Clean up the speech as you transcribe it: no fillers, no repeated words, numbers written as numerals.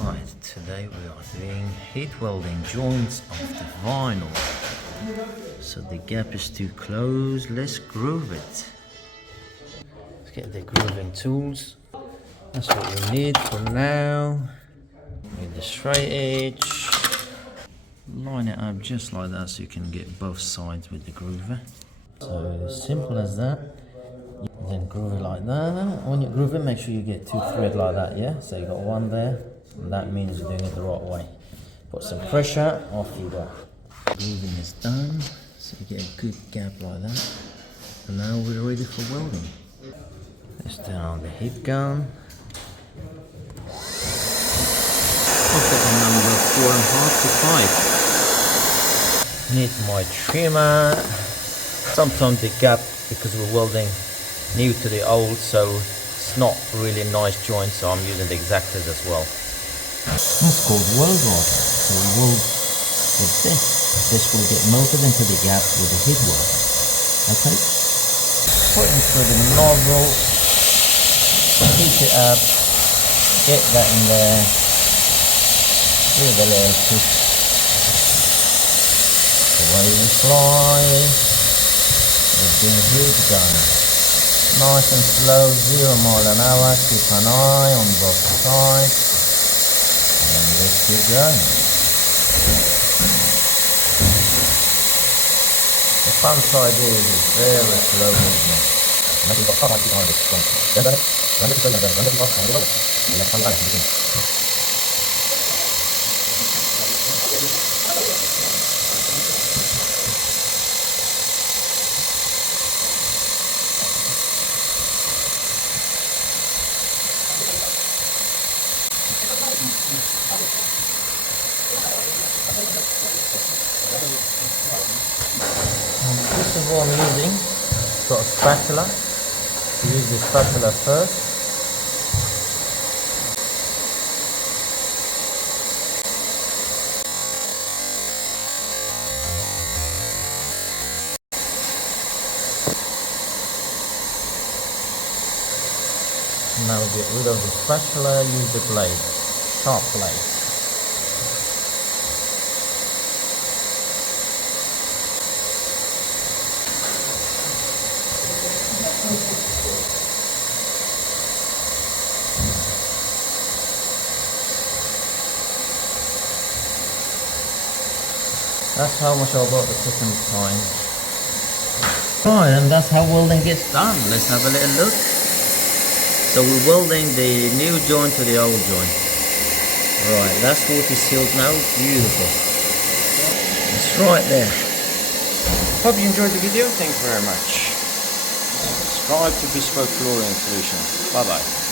Right, today we are doing heat welding joints of the vinyl. So the gap is too close, let's groove it. Let's get the grooving tools. That's what we need for now. With the straight edge. Line it up just like that so you can get both sides with the groover. So simple as that. Then groove it like that. When you groove it, make sure you get two threads like that, yeah? So you got one there, and that means you're doing it the right way. Put some pressure, off you go. Grooving is done, so you get a good gap like that. And now we're ready for welding. Let's turn on the heat gun. Pocket number 4.5 to 5. Need my trimmer. Sometimes the gap, because we're welding new to the old, so it's not really nice joint, so I'm using the exactors as well. That's called weld rod. So we weld with this. This will get melted into the gap with the heat weld. Okay? Put it through the nozzle, heat it up, get that in there, give it a little push. Away we fly with the heat gun. Nice and slow, 0 miles an hour, keep an eye on both sides, and let's keep going. The fun side is very slow movement. This is what I'm using. Got a spatula. Use the spatula first. Now get rid of the spatula, use the blade, sharp blade. That's how much I bought the second time. Right, and that's how welding gets done. Let's have a little look. So we're welding the new joint to the old joint. Right, that's what is sealed now. Beautiful. It's right there. Hope you enjoyed the video. Thanks very much. Subscribe to Bespoke Flooring Solutions. Bye bye.